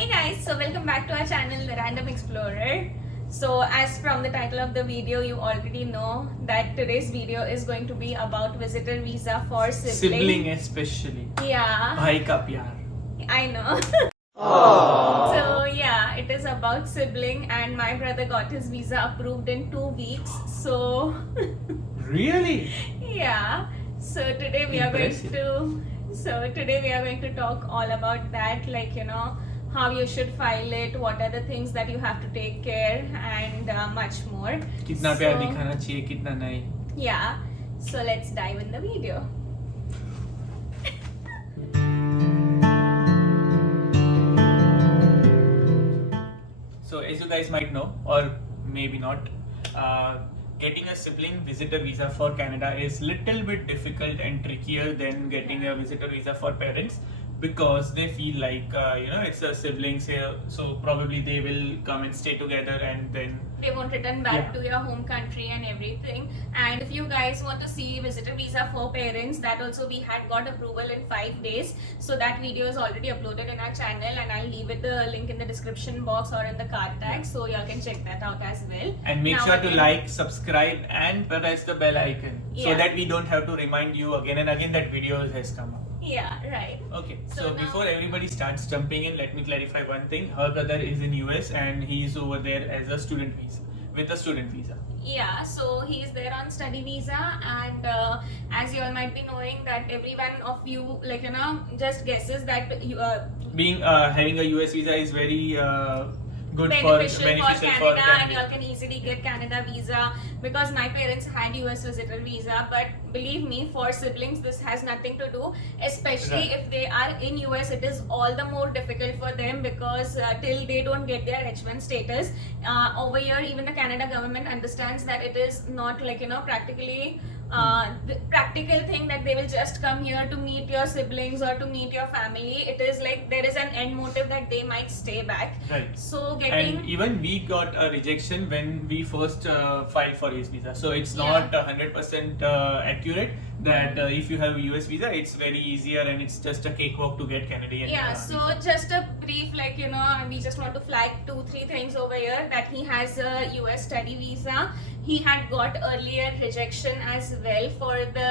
Hey guys, so welcome back to our channel, The Random Explorer. So as from the title of the video, you already know that today's video is going to be about visitor visa for sibling. Sibling especially. Yeah, भाई का प्यार. I know. So yeah, it is about sibling and my brother got his visa approved in 2 weeks. So Really? yeah, so today we are going to talk all about that, like how you should file it, what are the things that you have to take care, and much more. कितना प्यार So, दिखाना चाहिए कितना नहीं. yeah, so let's dive in the video. So as you guys might know, or maybe not, getting a sibling visitor visa for Canada is little bit difficult and trickier than getting a visitor visa for parents, because they feel like it's a siblings here, so probably they will come and stay together and then They won't return back Yeah. to your home country and everything. And if you guys want to see visitor visa for parents, that also we had got approval in 5 days. So that video is already uploaded in our channel, and I'll leave it the link in the description box or in the card tag, so y'all can check that out as well. and make Now sure to again- like, subscribe and press the bell icon so Yeah. that we don't have to remind you again and again that video has come up. Yeah, right. Okay, So so now- before everybody starts jumping in, let me clarify one thing. Her brother is in US and he is over there as a student visa, with a student visa. Yeah, so he is there on study visa, and as you all might be knowing that every one of you just guesses that you Being having a US visa is very good beneficial beneficial for Canada, and Canada. y'all can easily get Canada visa, because my parents had US visitor visa. But believe me, for siblings this has nothing to do, especially Right. if they are in US. It is all the more difficult for them, because till they don't get their H1 status over here, even the Canada government understands that it is not practically the practical thing that they will just come here to meet your siblings or to meet your family. It is like there is an end motive that they might stay back. Right. So getting And even we got a rejection when we first filed for his visa. So it's Yeah. not 100% accurate that if you have a US visa, it's very easier and it's just a cakewalk to get Canadian. yeah, so visa. just a brief, we just want to flag 2-3 things over here, that he has a US study visa. He had got earlier rejection as well for the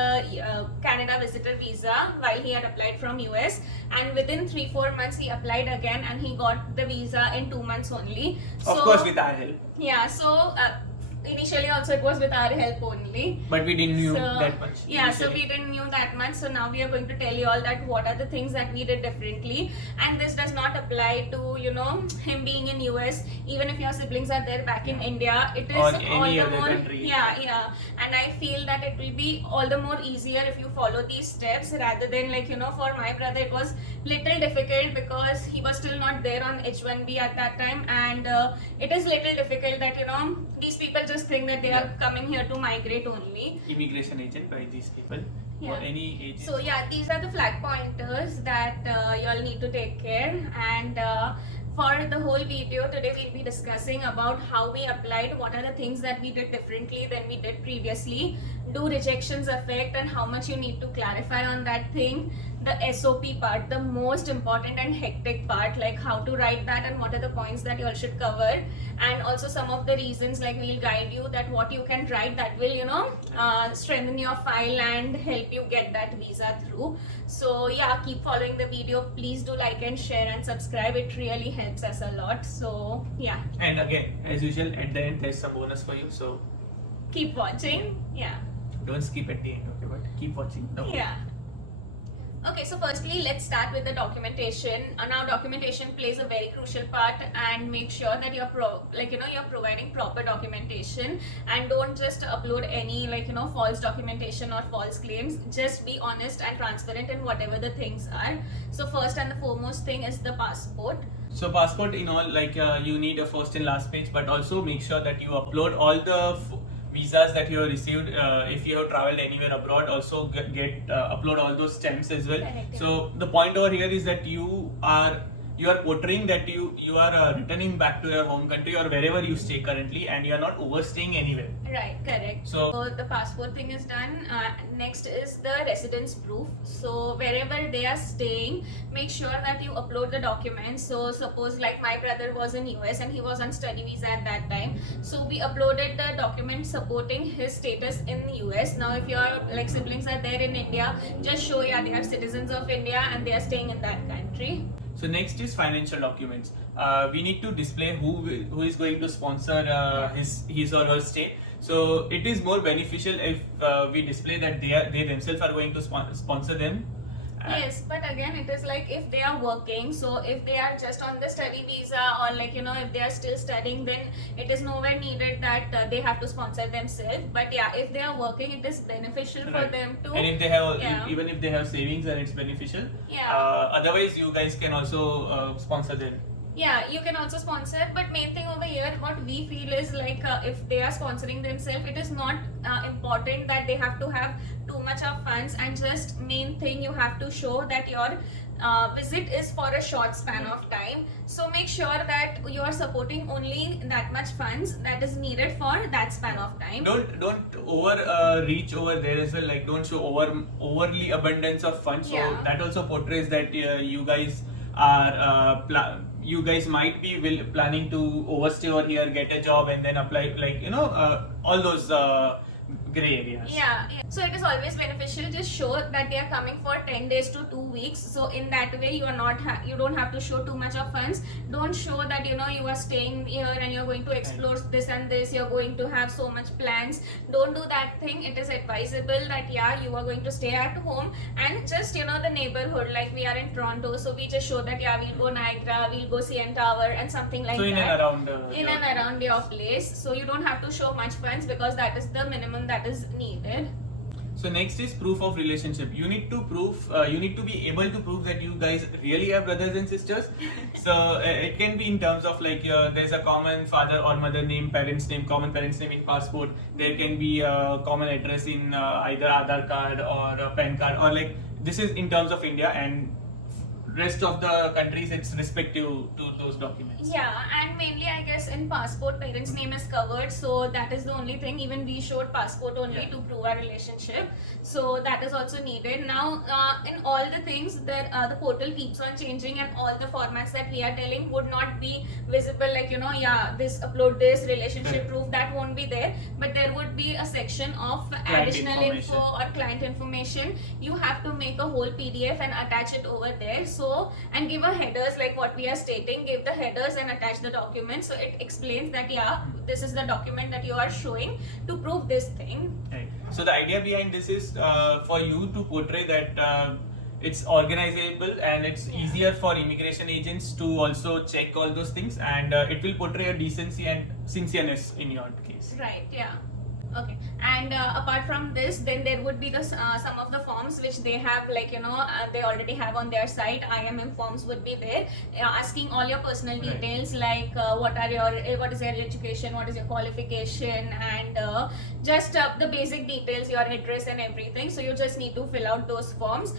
Canada visitor visa while he had applied from US, and within 3-4 months he applied again and he got the visa in 2 months only. Of course, with our help. Yeah, so initially also it was with our help only. But we didn't knew So, that much. Yeah, so initially. we didn't knew that much. So now we are going to tell you all that what are the things that we did differently. And this does not apply to, him being in US. Even if your siblings are there back in India, it is Or all any the other more, country. yeah. And I feel that it will be all the more easier if you follow these steps, rather than for my brother it was little difficult because he was still not there on H1B at that time, and it is little difficult that these people just think that they are coming here to migrate only. Immigration agent by these people Yeah. or any agent. So yeah, these are the flag pointers that y'all need to take care. And for the whole video today, we'll be discussing about how we applied, what are the things that we did differently than we did previously, do rejections affect, and how much you need to clarify on that thing. The SOP part, the most important and hectic part, like how to write that and what are the points that you all should cover, and also some of the reasons, like we'll guide you that what you can write that will strengthen your file and help you get that visa through. So yeah, keep following the video. Please do like and share and subscribe. It really helps us a lot. So yeah, And again, as usual, at the end there's some bonus for you. So keep watching. Yeah. don't skip at the end, okay? But keep watching. No. Yeah. Okay, so firstly, let's start with the documentation. Now, documentation plays a very crucial part, and make sure that you're you're providing proper documentation, and don't just upload any false documentation or false claims. Just be honest and transparent in whatever the things are. So first and the foremost thing is the passport. So passport in all, you need a first and last page, but also make sure that you upload all the visas that you have received. If you have traveled anywhere abroad, also get upload all those stamps as well. Correct, yeah. So the point over here is that you are you are portraying that you are returning back to your home country or wherever you stay currently, and you are not overstaying anywhere. Right, correct. So- So the passport thing is done. Next is the residence proof. So wherever they are staying, make sure that you upload the documents. So suppose like my brother was in US and he was on study visa at that time. So we uploaded the document supporting his status in US. Now if your like siblings are there in India, just show yeah they are citizens of India and they are staying in that country. So next is financial documents. We need to display who is going to sponsor his or her stay. So it is more beneficial if we display that they themselves are going to sponsor them. Yes, but again, it is like if they are working, so if they are just on the study visa or like if they are still studying, then it is nowhere needed that they have to sponsor themselves. But yeah, if they are working, it is beneficial for Right. them to. And if they have, Yeah. even if they have savings, then it's beneficial. Yeah. Otherwise, you guys can also sponsor them. Yeah, you can also sponsor, but main thing over here, what we feel is like if they are sponsoring themselves, it is not important that they have to have too much of funds, and just main thing you have to show that your visit is for a short span of time. So make sure that you are supporting only that much funds that is needed for that span of time. Don't reach over there as well. Like don't show overly abundance of funds. So Yeah. that also portrays that you guys are you guys might be planning to overstay over here, get a job, and then apply like all those gray areas. Yeah, so it is always beneficial. Just show that they are coming for 10 days to 2 weeks. So in that way, you are not you don't have to show too much of funds. Don't show that you are staying here and you're going to explore this and this. You're going to have so much plans. Don't do that thing. It is advisable that you are going to stay at home and just the neighborhood. Like we are in Toronto, so we just show that we'll go Niagara, we'll go CN Tower and something like So that. in and around. And around your place, so you don't have to show much funds because that is the minimum that is needed. So next is proof of relationship. You need to be able to prove that you guys really are brothers and sisters. So it can be in terms of like there's a common father or mother name, common parents name in passport. There can be a common address in either Aadhaar card or a PAN card, or like this is in terms of India, and rest of the countries it's respective to those documents. Yeah, and mainly I guess in passport parents name is covered, so that is the only thing. Even we showed passport only to prove our relationship, so that is also needed. Now in all the things that the portal keeps on changing, and all the formats that we are telling would not be visible, like this upload this relationship proof, that won't be there, but there would be a section of additional info or client information. You have to make a whole PDF and attach it over there, so and give a headers like what we are stating, give the headers and attach the document, so it explains that this is the document that you are showing to prove this thing. Right. So the idea behind this is for you to portray that it's organizable and it's easier for immigration agents to also check all those things, and it will portray a decency and sincereness in your case. Right, yeah. Okay, and apart from this, then there would be the some of the forms which they have, like they already have on their site. IMM forms would be there, asking all your personal details, like what is your education, what is your qualification, and just the basic details, your address and everything. So you just need to fill out those forms.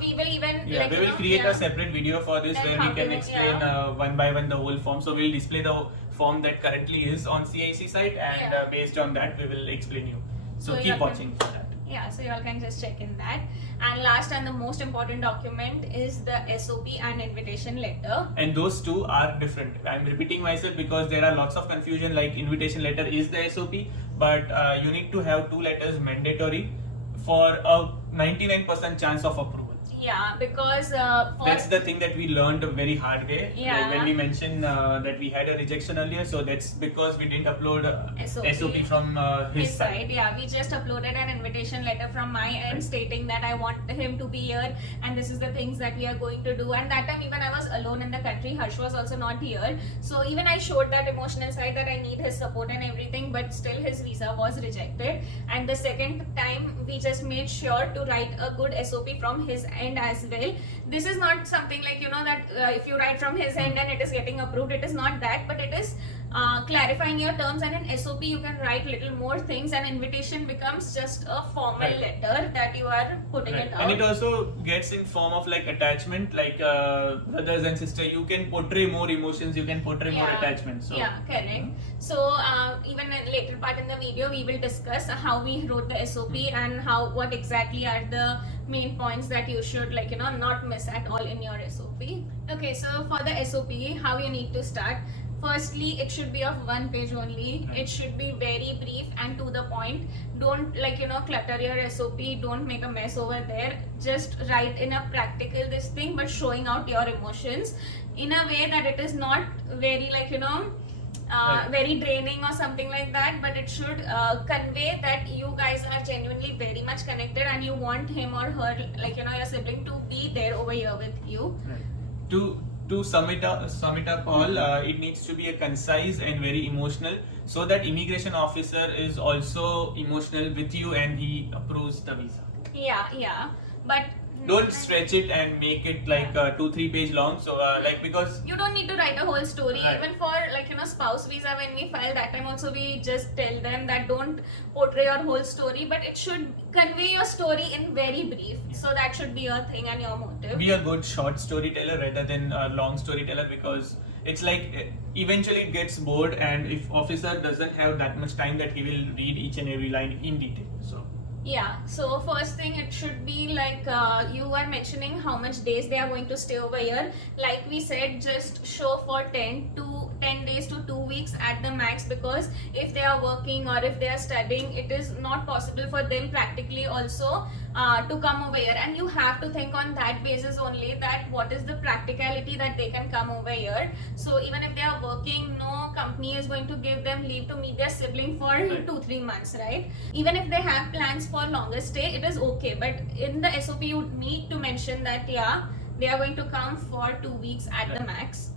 We will even we will create a separate video for this, Then where how we can to- explain one by one the whole form. So we'll display the form that currently is on CIC site, and based on that we will explain you. So you keep can- watching for that. Yeah, so you all can just check in that. And last and the most important document is the SOP and invitation letter. And those two are different. I'm repeating myself because there are lots of confusion, like invitation letter is the SOP, but you need to have two letters mandatory for a 99% chance of approval. Yeah, because That's the thing that we learned a very hard way. Yeah. Like when we mentioned that we had a rejection earlier, so that's because we didn't upload SOP from his side. Yeah, we just uploaded an invitation letter from my end stating that I want him to be here and this is the things that we are going to do. And that time even I was alone in the country, Harsh was also not here. So even I showed that emotional side that I need his support and everything, but still his visa was rejected. And the second time we just made sure to write a good SOP from his end as well. This is not something like that if you write from his end and it is getting approved, it is not that, but it is clarifying your terms, and in SOP you can write little more things, and invitation becomes just a formal Right. letter that you are putting Right. it out. And it also gets in form of like attachment, like brothers and sister. You can portray more emotions. You can portray more attachment. So yeah, correct. So even in later part in the video, we will discuss how we wrote the SOP and what exactly are the main points that you should not miss at all in your SOP. Okay, so for the SOP, how you need to start. Firstly, it should be of one page only. It should be very brief and to the point. Don't clutter your SOP. Don't make a mess over there. Just write in a practical this thing, but showing out your emotions in a way that it is not very very draining or something like that, but it should convey that you guys are genuinely very much connected and you want him or her, your sibling, to be there over here with you. right. To sum it up all, it needs to be a concise and very emotional, so that immigration officer is also emotional with you and he approves the visa. Yeah, but Don't stretch it and make it like 2-3 page long. So because you don't need to write a whole story. Right. Even for spouse visa, when we file that time also, we just tell them that don't portray your whole story, but it should convey your story in very brief. So that should be your thing and your motive. be a good short storyteller rather than a long storyteller, because it's like eventually it gets bored, and if officer doesn't have that much time that he will read each and every line in detail. So Yeah, so first thing, it should be like you are mentioning how much days they are going to stay over here. Like we said, just show for 10 days to 2 weeks at the max, because if they are working or if they are studying, it is not possible for them practically also to come over here, and you have to think on that basis only, that what is the practicality that they can come over here. So even if they are working, no company is going to give them leave to meet their sibling for 2-3 months, right? Even if they have plans for longer stay, it is okay, but in the SOP you need to mention that they are going to come for 2 weeks at the max.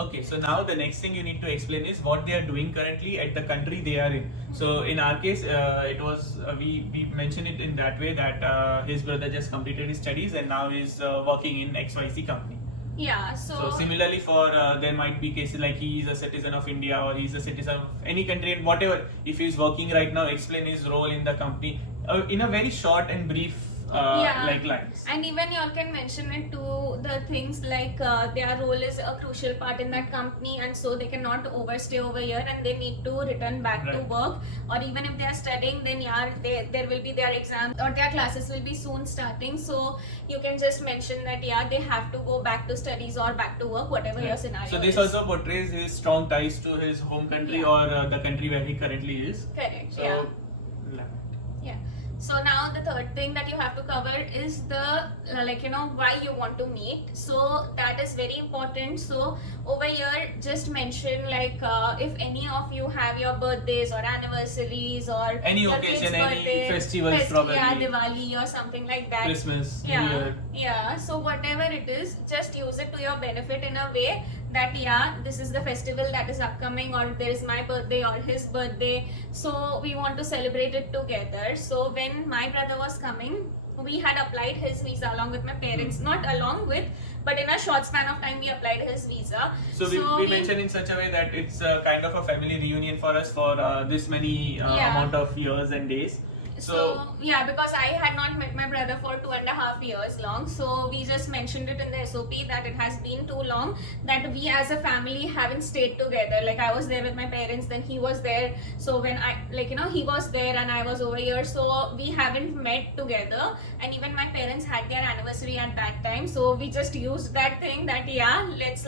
okay, so now the next thing you need to explain is what they are doing currently at the country they are in. So in our case, it was we mentioned it in that way that his brother just completed his studies and now is working in XYZ company. Yeah, So similarly for there might be cases like he is a citizen of India or he is a citizen of any country, and whatever, if he is working right now, explain his role in the company in a very short and brief like lines. And even you all can mention it to the things like their role is a crucial part in that company, and so they cannot overstay over here and they need to return back to Right. work. Or even if they are studying, then there will be their exams or their classes will be soon starting, so you can just mention that they have to go back to studies or back to work, whatever your scenario So this is. also portrays his strong ties to his home country Yeah. or the country where he currently is. Correct. So Yeah. So now the third thing that you have to cover is the why you want to meet. So that is very important. So over here, just mention if any of you have your birthdays or anniversaries or Any your occasion, kid's any birthday, festivals probably. yeah, Diwali or something like that. Christmas, New Yeah, Year. yeah. So whatever it is, just use it to your benefit in a way that this is the festival that is upcoming, or there is my birthday or his birthday, so we want to celebrate it together. So when my brother was coming, we had applied his visa along with my parents, not along with, but in a short span of time we applied his visa. So we mentioned in such a way that it's a kind of a family reunion for us for this many amount of years and days. So yeah, because I had not met my brother for 2.5 years long, so we just mentioned it in the SOP that it has been too long that we as a family haven't stayed together. Like I was there with my parents, then he was there. So when I he was there and I was over here, so we haven't met together. And even my parents had their anniversary at that time, so we just used that thing that let's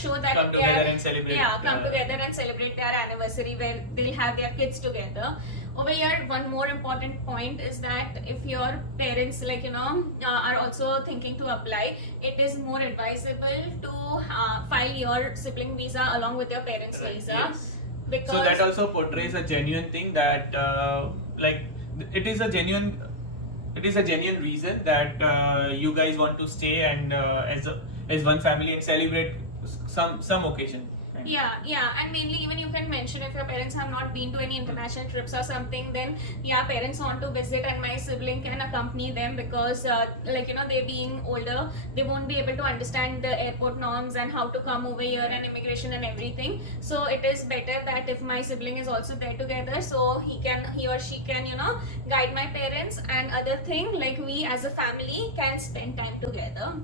show that come together and celebrate. Yeah, come together and celebrate their anniversary where they'll have their kids together. Over here, one more important point is that if your parents are also thinking to apply, it is more advisable to file your sibling visa along with your parents' Right, visa. yes. Because So that also portrays a genuine thing that it is a genuine reason that you guys want to stay and as one family and celebrate some occasion. Yeah, and mainly even you can mention if your parents have not been to any international trips or something, then yeah, parents want to visit and my sibling can accompany them because like they being older, they won't be able to understand the airport norms and how to come over here and immigration and everything. So it is better that if my sibling is also there together, so he or she can guide my parents, and other thing like we as a family can spend time together.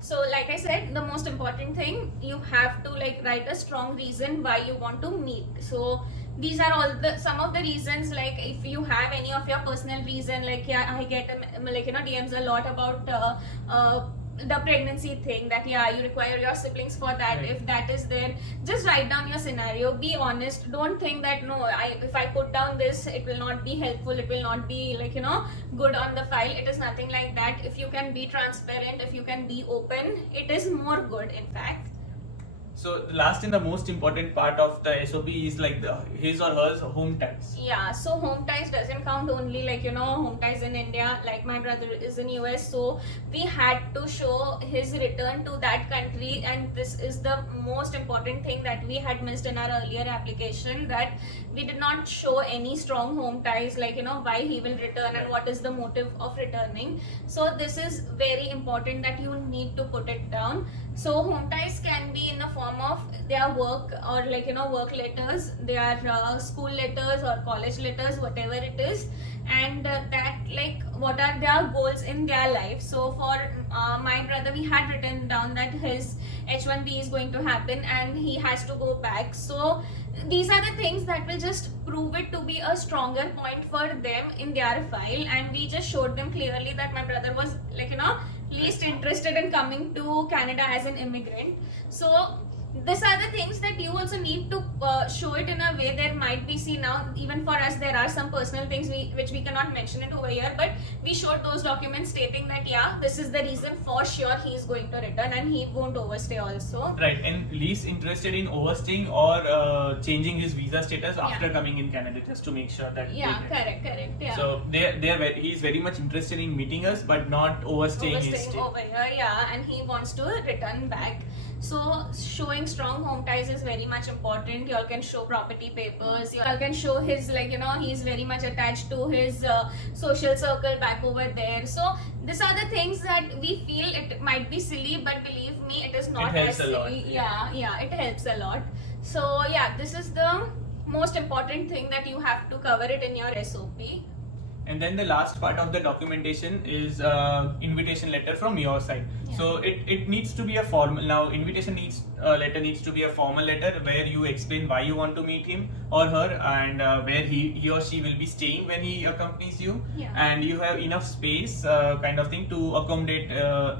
So like I said, the most important thing, you have to like write a strong reason why you want to meet. So these are all the some of the reasons. Like if you have any of your personal reason, like yeah, I get like DMs a lot about the pregnancy thing, that yeah, you require your siblings for that. Right. If that is there, just write down your scenario, be honest. Don't think that no, if I put down this, it will not be helpful, it will not be like good on the file. It is nothing like that. If you can be transparent, if you can be open, it is more good in fact. So the last and the most important part of the SOP is like his or her home ties. Yeah, so home ties doesn't count only like home ties in India. Like my brother is in US, so we had to show his return to that country, and this is the most important thing that we had missed in our earlier application, that we did not show any strong home ties, like why he will return and what is the motive of returning. So this is very important that you need to put it down. So home ties can be in the form of their work, or like work letters, their school letters or college letters, whatever it is, and that like what are their goals in their life. So for my brother, we had written down that his H1B is going to happen and he has to go back. So these are the things that will just prove it to be a stronger point for them in their file, and we just showed them clearly that my brother was like least interested in coming to Canada as an immigrant. So these are the things that you also need to show it in a way. There might be, see now even for us there are some personal things which we cannot mention it over here, but we showed those documents stating that yeah, this is the reason for sure he is going to return and he won't overstay also. Right, and least interested in overstaying or changing his visa status after Yeah. coming in Canada, just to make sure that Yeah, they- correct, yeah. So he's very much interested in meeting us, but not overstaying his Overstaying stay. over here, yeah, and he wants to return back. So showing strong home ties is very much important. Y'all can show property papers. Y'all can show his like he's very much attached to his social circle back over there. So these are the things that we feel it might be silly, but believe me, it is not It helps as a lot. silly. Yeah, it helps a lot. So yeah, this is the most important thing that you have to cover it in your SOP. And then the last part of the documentation is invitation letter from your side. Yeah. So it needs to be a formal. Now invitation letter needs to be a formal letter where you explain why you want to meet him or her, and where he or she will be staying when he accompanies you, Yeah. and you have enough space kind of thing to accommodate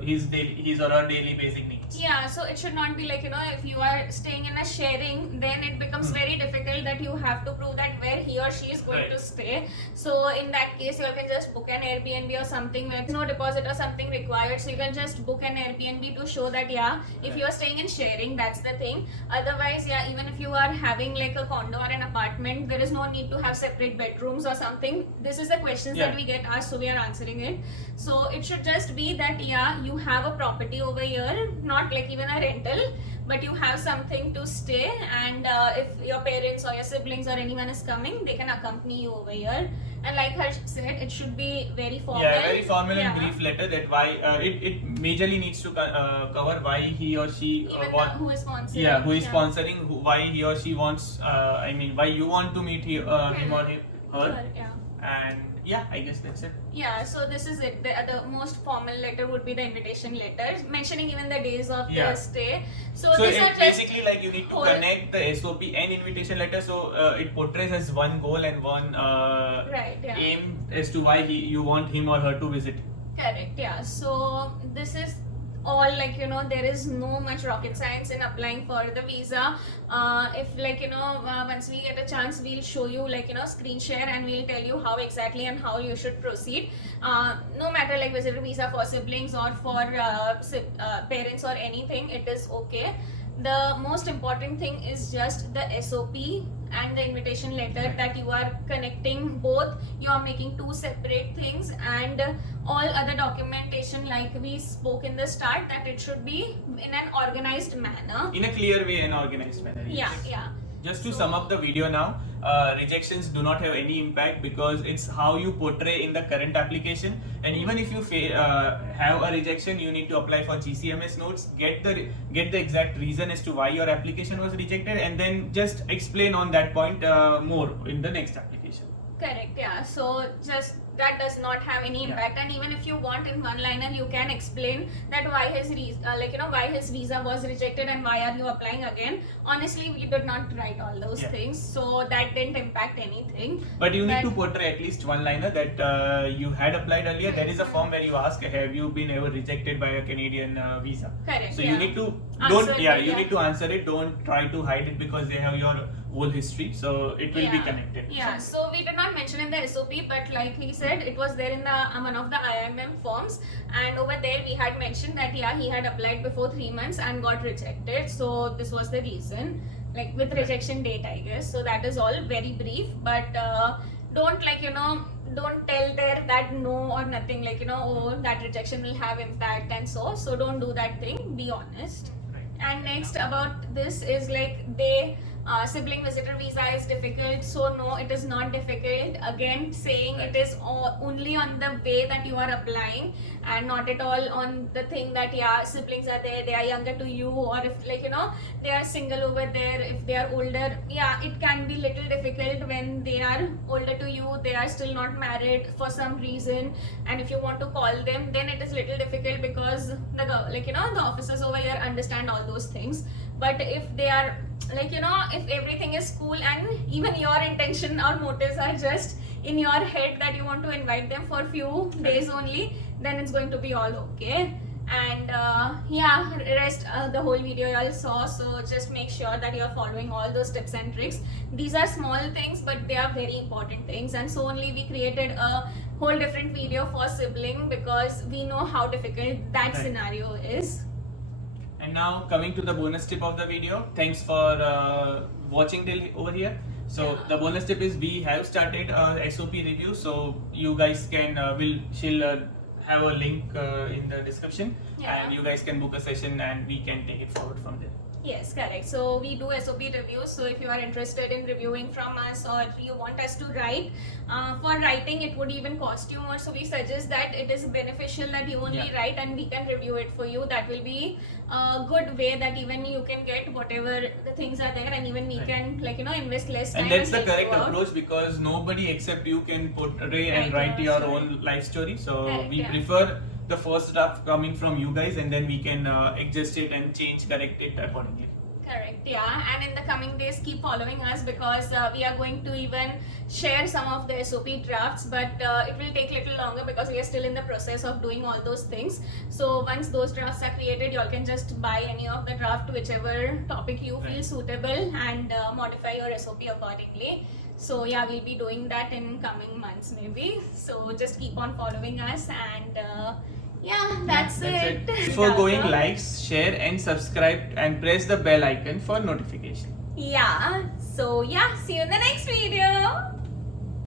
his or her daily basic needs. Yeah, so it should not be like if you are staying in a sharing, then it becomes very difficult that you have to prove that where he or she is going Right. to stay. So in that case, you can just book an Airbnb or something where no deposit or something required. So you can just book an Airbnb to show that yeah, if you are staying in sharing, that's the thing. Otherwise, yeah, even if you are having like a condo or an apartment, there is no need to have separate bedrooms or something. This is the questions Yeah. that we get asked, so we are answering it. So it should just be that yeah, you have a property over here, not like even a rental, but you have something to stay, and if your parents or your siblings or anyone is coming, they can accompany you over here. And like Harsh said, it should be very formal. Yeah, very formal Yeah. and brief letter that why it majorly needs to cover why he or she Even want. who is sponsoring. Yeah, who is Yeah. sponsoring, why he or she wants, I mean, why you want to meet him or her. Sure, yeah. And yeah, I guess that's it. Yeah, so this is it. The most formal letter would be the invitation letter, mentioning even the days of Yeah. the stay. So So these are it just basically like you need to whole- connect the SOP and invitation letter, so it portrays as one goal and one right, yeah. aim as to why you want him or her to visit. Correct, yeah. So this is all like there is no much rocket science in applying for the visa. If like once we get a chance, we'll show you like screen share, and we'll tell you how exactly and how you should proceed. No matter like visitor visa for siblings or for parents or anything, it is okay. the most important thing is just the SOP and the invitation letter, that you are connecting both, you are making two separate things, and all other documentation, like we spoke in the start, that it should be in an organized manner. In a clear way and organized manner. Yeah, Yes. yeah. Just to So- sum up the video now, rejections do not have any impact because it's how you portray in the current application. And even if you have a rejection, you need to apply for GCMS notes, get the exact reason as to why your application was rejected, and then just explain on that point more in the next application. Correct, yeah. So just that does not have any Yeah. impact, and even if you want in one liner, you can explain that why his why his visa was rejected and why are you applying again. Honestly, we did not write all those Yeah. things, so that didn't impact anything. But you need But- to portray at least one liner that you had applied earlier. There is a form where you ask, have you been ever rejected by a Canadian visa? Correct. So yeah. you need to Answer it, you yeah. need to answer it. Don't try to hide it because they have your whole history, so it will be connected. Yeah, so we did not mention in the SOP, but like he said, it was there in the one of the IMM forms, and over there we had mentioned that yeah, he had applied before 3 months and got rejected. So this was the reason, like with rejection date, I guess. So that is all very brief, but don't don't tell there that no or nothing, like oh, that rejection will have impact and so don't do that thing. Be honest. And next about this is like sibling visitor visa is difficult. So no, it is not difficult. Again, saying it is only on the way that you are applying, and not at all on the thing that yeah, siblings are there, they are younger to you, or if they are single over there, if they are older, yeah, it can be little difficult when they are older to you, they are still not married for some reason, and if you want to call them, then it is little difficult because the officers over here understand all those things. But if they are if everything is cool and even your intention or motives are just in your head that you want to invite them for few days only, then it's going to be all okay. And yeah, rest the whole video you all saw, so just make sure that you are following all those tips and tricks. These are small things, but they are very important things, and so only we created a whole different video for sibling because we know how difficult that scenario is. And now coming to the bonus tip of the video. Thanks for watching till over here. So the bonus tip is we have started a SOP review, so you guys can she'll have a link in the description, and you guys can book a session and we can take it forward from there. Yes, correct. So we do SOP reviews. So if you are interested in reviewing from us, or you want us to write, for writing it would even cost you more. So we suggest that it is beneficial that you only write and we can review it for you. That will be a good way that even you can get whatever the things are there, and even we can invest less time. And that's the help correct you out. approach because nobody except you can portray and Write write your your story. own life story. So Correct, we prefer the first draft coming from you guys, and then we can adjust it and correct it accordingly. Correct, yeah. And in the coming days, keep following us because we are going to even share some of the SOP drafts, but it will take little longer because we are still in the process of doing all those things. So once those drafts are created, you all can just buy any of the draft, whichever topic you feel suitable, and modify your SOP accordingly. So yeah, we'll be doing that in coming months maybe. So just keep on following us, and yeah, that's it. Before going, likes, share and subscribe and press the bell icon for notification. Yeah, so yeah, see you in the next video.